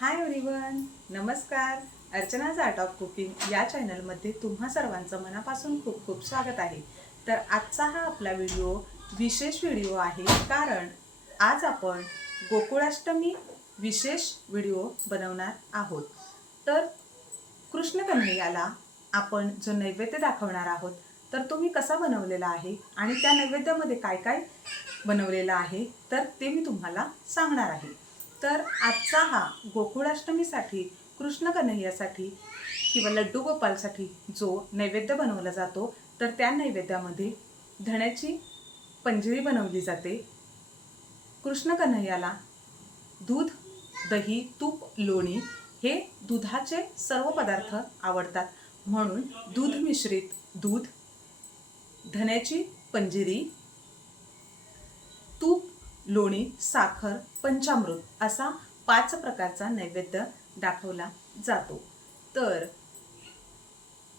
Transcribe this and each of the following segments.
Hi everyone नमस्कार. अर्चनाज art of cooking या चॅनलमध्ये तुम्हा सर्वांचं मनापासून खूप खूप स्वागत आहे. तर आजचा हा आपला व्हिडिओ विशेष व्हिडिओ आहे कारण आज आपण गोकुळाष्टमी विशेष व्हिडिओ बनवणार आहोत. तर कृष्ण कन्हैयाला आपण जो नैवेद्य दाखवणार आहोत तर तो मी कसा बनवलेला आहे आणि त्या नैवेद्यामध्ये काय काय बनवलेलं आहे तर ते मी तुम्हाला सांगणार आहे. तर आजचा हा गोकुळाष्टमीसाठी कृष्ण कन्हैयासाठी किंवा लड्डू गोपालसाठी जो नैवेद्य बनवला जातो तर त्या नैवेद्यामध्ये धण्याची पंजिरी बनवली जाते. कृष्ण कन्हैयाला दूध दही तूप लोणी हे दुधाचे सर्व पदार्थ आवडतात. म्हणून दूध मिश्रित दूध धण्याची पंजिरी लोणी साखर पंचामृत असा पाच प्रकारचा नैवेद्य दाखवला जातो. तर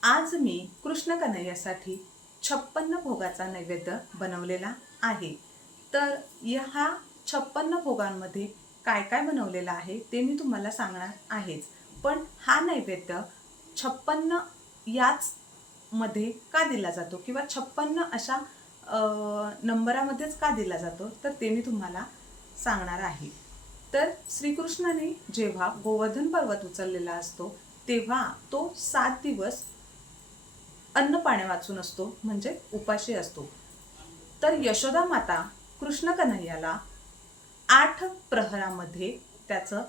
आज मी कृष्ण कन्हैयासाठी छप्पन्न भोगाचा नैवेद्य बनवलेला आहे. तर या छप्पन्न भोगांमध्ये काय काय बनवलेलं आहे ते मी तुम्हाला सांगणार आहेच. पण हा नैवेद्य छप्पन्न याच मध्ये का दिला जातो? किंवा छप्पन्न अशा नंबरामध्येच का दिला जातो? तर ते मी तुम्हाला सांगणार आहे. तर श्रीकृष्णाने जेव्हा गोवर्धन पर्वत उचललेला असतो तेव्हा तो सात दिवस अन्न पाण्या वाचून असतो म्हणजे उपाशी असतो. तर यशोदा माता कृष्ण कन्हैयाला आठ प्रहरामध्ये त्याचं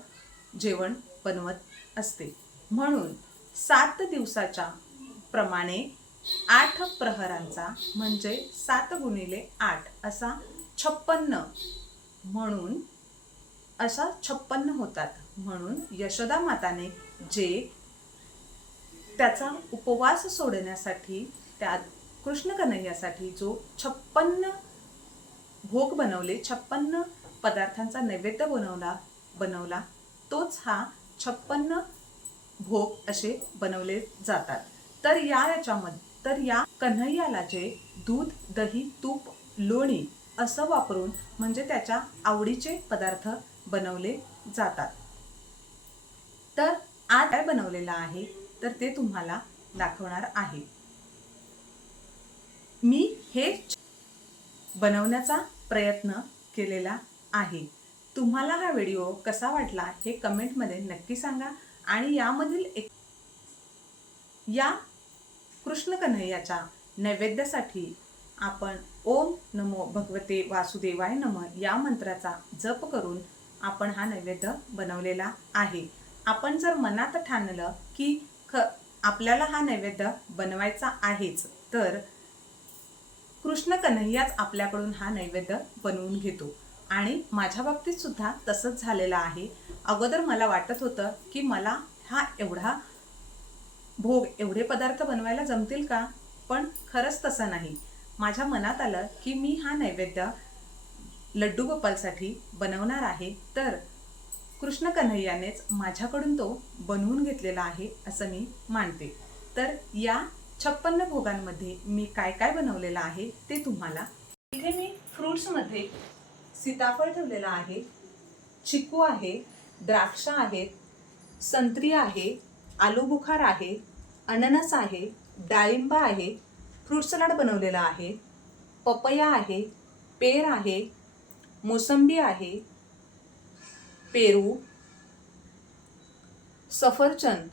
जेवण बनवत असते. म्हणून सात दिवसाच्या प्रमाणे आठ प्रहरांचा म्हणजे सात गुणिले आठ असा छप्पन्न म्हणून असा छप्पन्न होतात. म्हणून यशोदा माताने जे त्याचा उपवास सोडण्यासाठी त्या कृष्ण कन्हैयासाठी जो छप्पन्न भोग बनवले छप्पन्न पदार्थांचा नैवेद्य बनवला बनवला तोच हा छप्पन्न भोग असे बनवले जातात. तर या याच्यामध्ये तर या कन्हैयाला जे दूध दही तूप लोणी असं वापरून म्हणजे त्याच्या आवडीचे पदार्थ बनवले जातात. तर आज काय बनवलेलं आहे तर ते तुम्हाला दाखवणार आहे. मी हे बनवण्याचा प्रयत्न केलेला आहे. तुम्हाला हा व्हिडिओ कसा वाटला हे कमेंटमध्ये नक्की सांगा आणि यामधील एक या कृष्ण कन्हैयाच्या नैवेद्यासाठी आपण ओम नमो भगवते वासुदेवाय नम या मंत्राचा जप करून आपण हा नैवेद्य बनवलेला आहे. आपण जर मनात ठाणलं की ख आपल्याला हा नैवेद्य बनवायचा आहेच तर कृष्ण कन्हैयाच आपल्याकडून हा नैवेद्य बनवून घेतो. आणि माझ्या बाबतीत सुद्धा तसंच झालेलं आहे. अगोदर मला वाटत होतं की मला हा एवढा भोग एवढे पदार्थ बनवायला जमतील का? पण खरंच तसं नाही. माझ्या मनात आलं की मी हा नैवेद्य लड्डू गोपालसाठी बनवणार आहे. तर कृष्ण कन्हैयानेच माझ्याकडून तो बनवून घेतलेला आहे असं मी मानते. तर या छप्पन्न भोगांमध्ये मी काय काय बनवलेलं आहे ते तुम्हाला इथे मी फ्रुट्समध्ये सीताफळ ठेवलेलं आहे. चिकू आहे द्राक्ष आहेत संत्री आहे आलू बुखार आहे अननस आहे डाळिंब आहे फ्रूट सलाड बनवलेला आहे पपया आहे पेर आहे मोसंबी आहे पेरू सफरचंद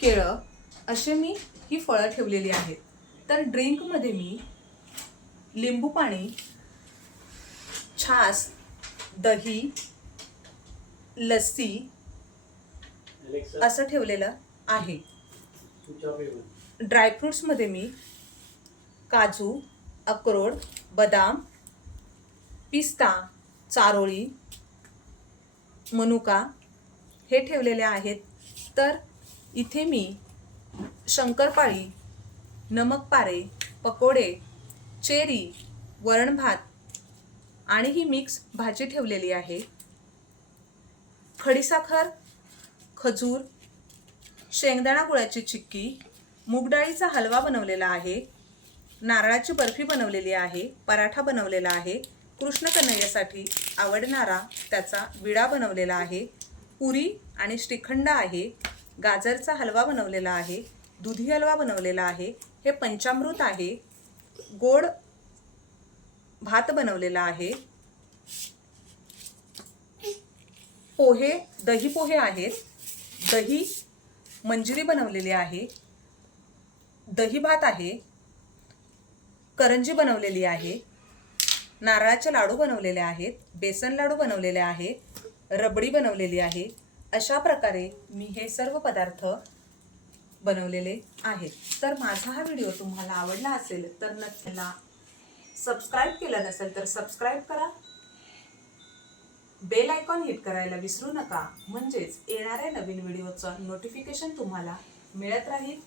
केळं असे मी ही फळं ठेवलेली आहेत. तर ड्रिंकमध्ये मी लिंबू पाणी छास दही लस्सी असं ठेवलेलं आहे. ड्रायफ्रुट्समध्ये मी काजू अक्रोड बदाम पिस्ता चारोळी मनुका हे ठेवलेले आहेत. तर इथे मी शंकरपाळी नमक पारे पकोडे चेरी वरण भात आणि ही मिक्स भाजी ठेवलेली आहे. खडीसाखर खजूर शेंगदाणा गुळाची चिक्की मूगडाळीचा हलवा बनवलेला आहे नारळाची बर्फी बनवलेली आहे पराठा बनवलेला आहे कृष्ण कन्हैयासाठी आवडणारा त्याचा विडा बनवलेला आहे पुरी आणि श्रीखंड आहे गाजरचा हलवा बनवलेला आहे दुधी हलवा बनवलेला आहे हे पंचामृत आहे गोड भात बनवलेला आहे पोहे दही पोहे आहेत दही मंजिरी बनवलेली आहे. दही भात आहे. करंजी बनवलेली आहे. नारळाचे लाडू बनवलेले आहेत. बेसन लाडू बनवलेले आहे. रबडी बनवलेली आहे. अशा प्रकारे मी हे सर्व पदार्थ बनवलेले आहेत तर माझा हा व्हिडिओ तुम्हाला आवडला असेल तर नक्कीला सबस्क्राईब केलं नसेल तर सबस्क्राईब करा. बेल आयकॉन हिट करायला विसरू नका. म्हणजेच येणाऱ्या नवीन व्हिडिओचं नोटिफिकेशन तुम्हाला मिळत राहील.